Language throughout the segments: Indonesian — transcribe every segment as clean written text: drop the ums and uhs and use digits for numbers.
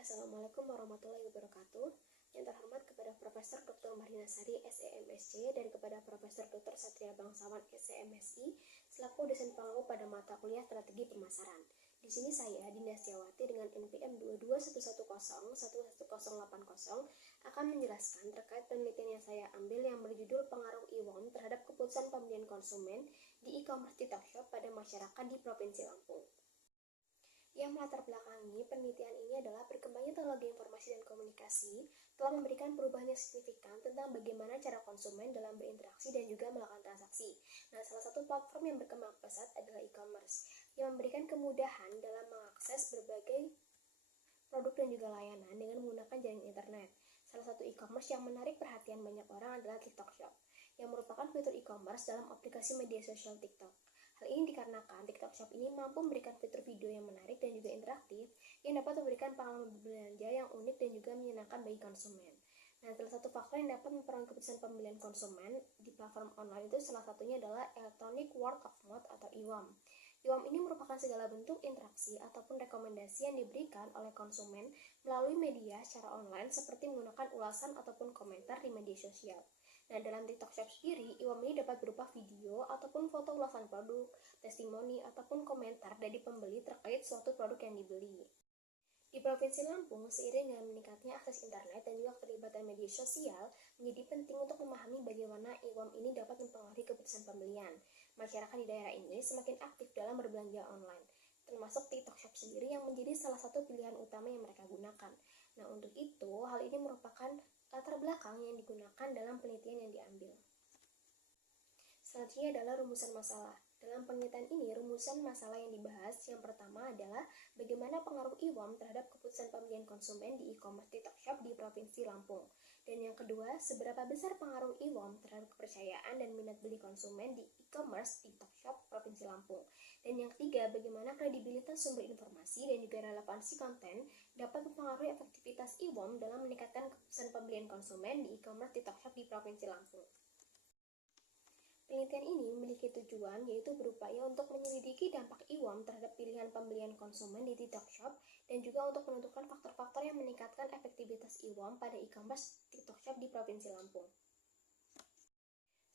Assalamualaikum warahmatullahi wabarakatuh. Yang terhormat kepada Profesor Dr. Marina Sari, SEMSC, dan kepada Profesor Dr. Satria Bangsawan, SEMSI, selaku dosen pengampu pada mata kuliah Strategi Pemasaran. Di sini saya, Dinda Setiawati, dengan NPM 22110111080 akan menjelaskan terkait penelitian yang saya ambil yang berjudul Pengaruh IWOM terhadap keputusan pembelian konsumen di e-commerce TikTok Shop pada masyarakat di Provinsi Lampung. Yang melatar belakangi penelitian ini adalah berkembangnya teknologi informasi dan komunikasi telah memberikan perubahan yang signifikan tentang bagaimana cara konsumen dalam berinteraksi dan juga melakukan transaksi. Nah, salah satu platform yang berkembang pesat adalah e-commerce, yang memberikan kemudahan dalam mengakses berbagai produk dan juga layanan dengan menggunakan jaringan internet. Salah satu e-commerce yang menarik perhatian banyak orang adalah TikTok Shop, yang merupakan fitur e-commerce dalam aplikasi media sosial TikTok. Hal ini dikarenakan TikTok Shop ini mampu memberikan fitur video yang menarik dan juga interaktif yang dapat memberikan pengalaman berbelanja yang unik dan juga menyenangkan bagi konsumen. Nah, salah satu faktor yang dapat mempengaruhi keputusan pembelian konsumen di platform online itu salah satunya adalah Electronic Word of Mouth atau IWOM. IWOM ini merupakan segala bentuk interaksi ataupun rekomendasi yang diberikan oleh konsumen melalui media secara online seperti menggunakan ulasan ataupun komentar di media sosial. Nah, dalam TikTok Shop sendiri, IWOM ini dapat berupa video ataupun foto ulasan produk, testimoni, ataupun komentar dari pembeli terkait suatu produk yang dibeli. Di Provinsi Lampung, seiring dengan meningkatnya akses internet dan juga keterlibatan media sosial, menjadi penting untuk memahami bagaimana IWOM ini dapat mempengaruhi keputusan pembelian. Masyarakat di daerah ini semakin aktif dalam berbelanja online, termasuk TikTok Shop sendiri yang menjadi salah satu pilihan utama yang mereka gunakan. Nah, untuk itu, hal ini merupakan latar belakang yang digunakan dalam penelitian yang diambil. Selanjutnya adalah rumusan masalah. Dalam penelitian ini, rumusan masalah yang dibahas yang pertama adalah bagaimana pengaruh IWOM terhadap keputusan pembelian konsumen di e-commerce TikTok Shop di Provinsi Lampung. Dan yang kedua, seberapa besar pengaruh IWOM terhadap kepercayaan dan minat beli konsumen di e-commerce TikTok Shop Provinsi Lampung. Dan yang ketiga, bagaimana kredibilitas sumber informasi dan juga relevansi konten dapat mempengaruhi efektivitas IWOM dalam meningkatkan keputusan pembelian konsumen di e-commerce TikTok Shop di Provinsi Lampung. Penelitian ini memiliki tujuan yaitu berupaya untuk menyelidiki dampak IWOM terhadap pilihan pembelian konsumen di TikTok Shop dan juga untuk menentukan faktor-faktor yang meningkatkan efektivitas IWOM pada e-commerce TikTok Shop di Provinsi Lampung.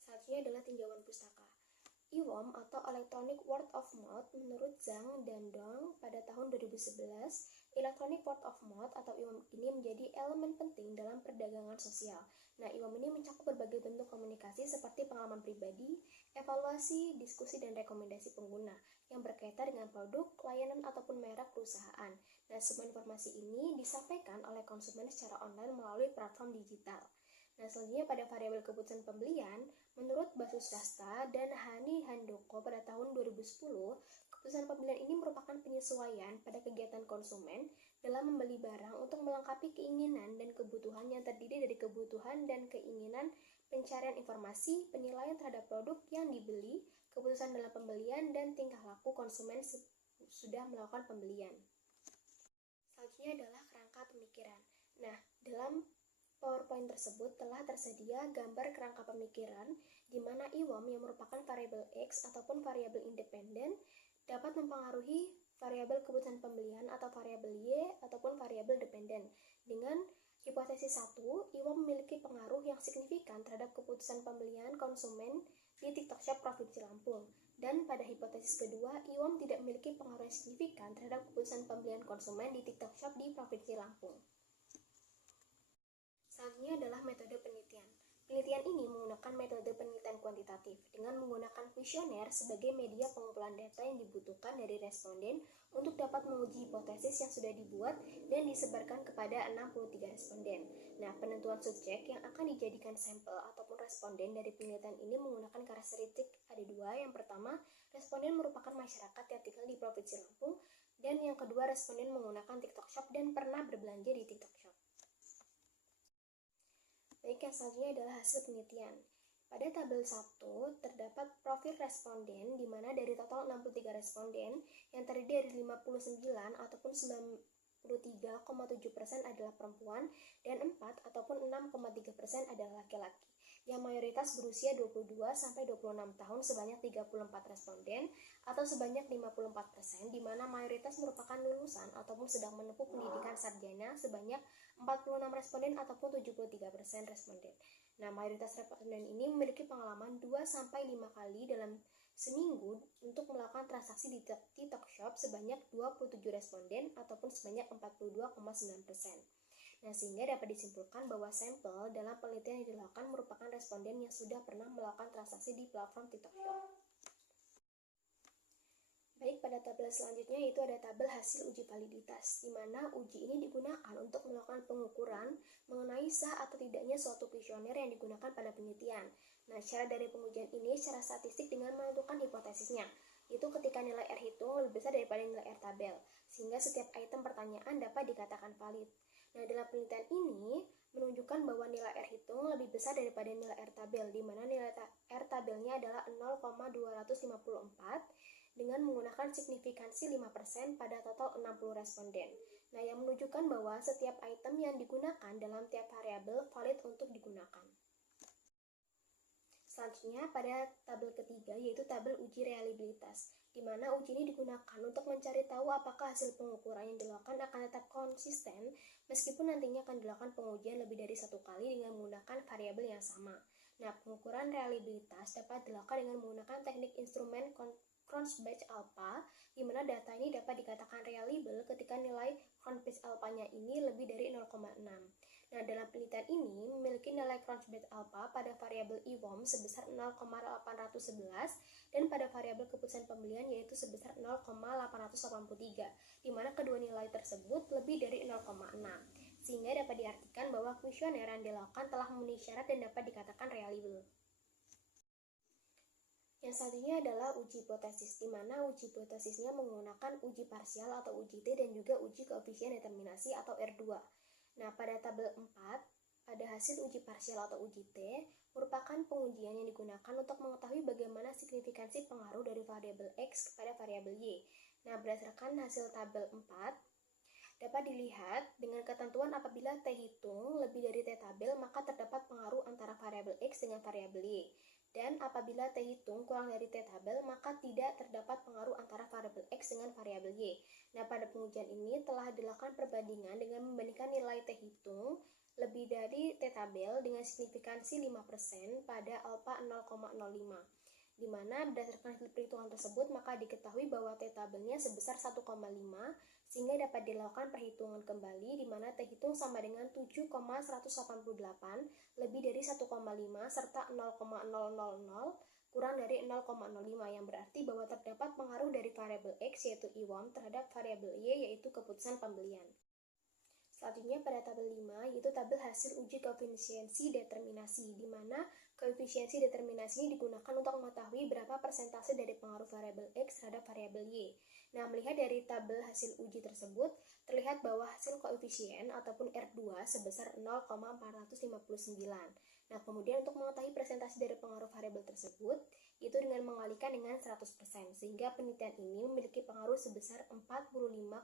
Selanjutnya adalah tinjauan pustaka. IWOM atau Electronic Word of Mouth menurut Zhang dan Dong pada tahun 2011, Electronic Word of Mouth atau IWOM ini menjadi elemen penting dalam perdagangan sosial. Nah, IWOM ini mencakup berbagai bentuk komunikasi seperti pengalaman pribadi, evaluasi, diskusi, dan rekomendasi pengguna yang berkaitan dengan produk, layanan, ataupun merek perusahaan. Nah, semua informasi ini disampaikan oleh konsumen secara online melalui platform digital. Nah, selanjutnya pada variabel keputusan pembelian, menurut Basus Dasta dan Hani Handoko pada tahun 2010, keputusan pembelian ini merupakan penyesuaian pada kegiatan konsumen dalam membeli barang untuk melengkapi keinginan dan kebutuhan yang terdiri dari kebutuhan dan keinginan, pencarian informasi, penilaian terhadap produk yang dibeli, keputusan dalam pembelian, dan tingkah laku konsumen sudah melakukan pembelian. Selanjutnya adalah kerangka pemikiran. Nah, dalam PowerPoint tersebut telah tersedia gambar kerangka pemikiran di mana IWOM yang merupakan variabel X ataupun variabel independen dapat mempengaruhi variabel keputusan pembelian atau variabel Y ataupun variabel dependen. Dengan hipotesis 1, IWOM memiliki pengaruh yang signifikan terhadap keputusan pembelian konsumen di TikTok Shop Provinsi Lampung. Dan pada hipotesis kedua, IWOM tidak memiliki pengaruh yang signifikan terhadap keputusan pembelian konsumen di TikTok Shop di Provinsi Lampung. Selanjutnya adalah metode penelitian. Penelitian ini menggunakan metode penelitian kuantitatif dengan menggunakan kuesioner sebagai media pengumpulan data yang dibutuhkan dari responden untuk dapat menguji hipotesis yang sudah dibuat dan disebarkan kepada 63 responden. Nah, penentuan subjek yang akan dijadikan sampel ataupun responden dari penelitian ini menggunakan karakteristik ada dua. Yang pertama, responden merupakan masyarakat yang tinggal di Provinsi Lampung, dan yang kedua, responden menggunakan TikTok Shop dan pernah berbelanja di TikTok Shop. Baik, yang selanjutnya adalah hasil penelitian. Pada tabel 1 terdapat profil responden di mana dari total 63 responden yang terdiri dari 59 ataupun 93,7% adalah perempuan dan 4 ataupun 6,3% adalah laki-laki. yang mayoritas berusia 22-26 tahun sebanyak 34 responden atau sebanyak 54%, di mana mayoritas merupakan lulusan ataupun sedang menempuh pendidikan sarjana sebanyak 46 responden ataupun 73% responden. Nah, mayoritas responden ini memiliki pengalaman 2-5 kali dalam seminggu untuk melakukan transaksi di TikTok Shop sebanyak 27 responden ataupun sebanyak 42,9%. Nah, sehingga dapat disimpulkan bahwa sampel dalam penelitian yang dilakukan merupakan responden yang sudah pernah melakukan transaksi di platform TikTok Shop. Baik, pada tabel selanjutnya itu ada tabel hasil uji validitas, di mana uji ini digunakan untuk melakukan pengukuran mengenai sah atau tidaknya suatu kuesioner yang digunakan pada penelitian. Nah, cara dari pengujian ini secara statistik dengan menentukan hipotesisnya, yaitu ketika nilai R hitung lebih besar daripada nilai R tabel, sehingga setiap item pertanyaan dapat dikatakan valid. Nah, dalam penelitian ini menunjukkan bahwa nilai R hitung lebih besar daripada nilai R tabel, di mana nilai R tabelnya adalah 0,254 dengan menggunakan signifikansi 5% pada total 60 responden. Nah, yang menunjukkan bahwa setiap item yang digunakan dalam tiap variabel valid untuk digunakan. Selanjutnya, pada tabel ketiga, yaitu tabel uji reliabilitas, di mana uji ini digunakan untuk mencari tahu apakah hasil pengukuran yang dilakukan akan tetap konsisten meskipun nantinya akan dilakukan pengujian lebih dari satu kali dengan menggunakan variabel yang sama. Nah, pengukuran reliabilitas dapat dilakukan dengan menggunakan teknik instrumen Cronbach alpha, di mana data ini dapat dikatakan reliable ketika nilai Cronbach alpha-nya ini lebih dari 0,6. Nah, dalam penelitian ini memiliki nilai Cronbach alpha pada variabel IWOM sebesar 0,811 dan pada variabel keputusan pembelian yaitu sebesar 0,883, di mana kedua nilai tersebut lebih dari 0,6. Sehingga dapat diartikan bahwa kuesioner yang dilakukan telah memenuhi syarat dan dapat dikatakan reliable. Yang selanjutnya adalah uji hipotesis, di mana uji hipotesisnya menggunakan uji parsial atau uji T dan juga uji koefisien determinasi atau R2. Nah, pada tabel 4, pada hasil uji parsial atau uji T, merupakan pengujian yang digunakan untuk mengetahui bagaimana signifikansi pengaruh dari variabel X kepada variabel Y. Nah, berdasarkan hasil tabel 4, dapat dilihat dengan ketentuan apabila T hitung lebih dari T tabel, maka terdapat pengaruh antara variabel X dengan variabel Y. Dan apabila T hitung kurang dari T tabel, maka tidak terdapat pengaruh antara variabel X dengan variabel Y. Nah, pada pengujian ini telah dilakukan perbandingan dengan membandingkan nilai T hitung lebih dari T tabel dengan signifikansi 5% pada alpha 0,05. Di mana berdasarkan hasil perhitungan tersebut, maka diketahui bahwa T tabelnya sebesar 1,5, sehingga dapat dilakukan perhitungan kembali di mana T hitung sama dengan 7,188 lebih dari 1,5 serta 0,000 kurang dari 0,05 yang berarti bahwa terdapat pengaruh dari variabel X yaitu IWOM terhadap variabel Y yaitu keputusan pembelian. Selanjutnya pada tabel 5 yaitu tabel hasil uji koefisiensi determinasi, di mana koefisiensi determinasi ini digunakan untuk mengetahui berapa persentase dari pengaruh variabel X terhadap variabel Y. Nah, melihat dari tabel hasil uji tersebut, terlihat bahwa hasil koefisien ataupun R2 sebesar 0,459. Nah, kemudian untuk mengetahui presentasi dari pengaruh variabel tersebut, itu dengan mengalikan dengan 100%, sehingga penelitian ini memiliki pengaruh sebesar 45,9%.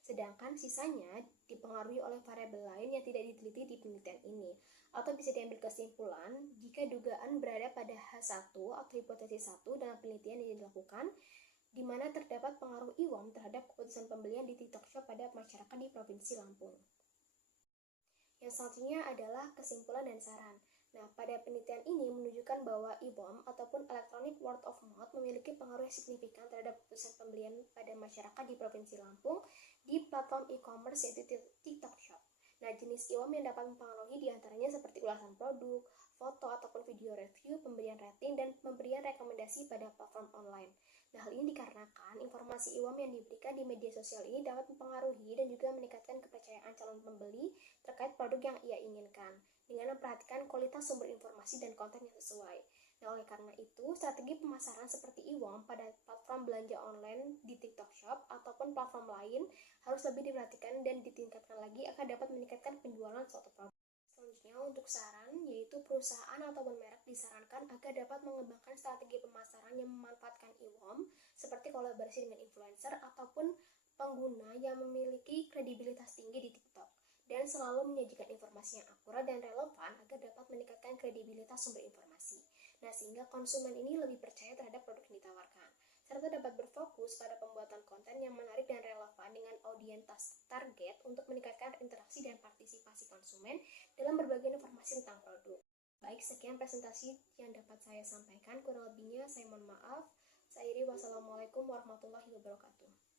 Sedangkan sisanya dipengaruhi oleh variabel lain yang tidak diteliti di penelitian ini. Atau bisa diambil kesimpulan, jika dugaan berada pada H1 atau hipotesis 1 dalam penelitian yang dilakukan, di mana terdapat pengaruh IWOM terhadap keputusan pembelian di TikTok Shop pada masyarakat di Provinsi Lampung. Yang selanjutnya adalah kesimpulan dan saran. Nah, pada penelitian ini menunjukkan bahwa IWOM ataupun Electronic Word of Mouth memiliki pengaruh yang signifikan terhadap keputusan pembelian pada masyarakat di Provinsi Lampung di platform e-commerce yaitu TikTok Shop. Nah, jenis IWOM yang dapat mempengaruhi diantaranya seperti ulasan produk, foto ataupun video review, pemberian rating, dan pemberian rekomendasi pada platform online. Nah, hal ini dikarenakan informasi IWOM yang diberikan di media sosial ini dapat mempengaruhi dan juga meningkatkan kepercayaan calon pembeli terkait produk yang ia inginkan, dengan memperhatikan kualitas sumber informasi dan konten yang sesuai. Nah, oleh karena itu, strategi pemasaran seperti IWOM pada platform belanja online di TikTok Shop ataupun platform lain harus lebih diperhatikan dan ditingkatkan lagi agar dapat meningkatkan penjualan suatu produk. Selanjutnya, untuk saran, yaitu perusahaan ataupun merek disarankan agar dapat mengembangkan strategi pemasaran yang memanfaatkan IWOM seperti kolaborasi dengan influencer ataupun pengguna yang memiliki kredibilitas tinggi di TikTok, dan selalu menyajikan informasi yang akurat dan relevan agar dapat meningkatkan kredibilitas sumber informasi. Nah, sehingga konsumen ini lebih percaya terhadap produk yang ditawarkan, serta dapat berfokus pada pembuatan konten yang menarik dan relevan dengan audiens target untuk meningkatkan interaksi dan partisipasi konsumen dalam berbagi informasi tentang produk. Baik, sekian presentasi yang dapat saya sampaikan. Kurang lebihnya saya mohon maaf. Saya Iri, wassalamualaikum warahmatullahi wabarakatuh.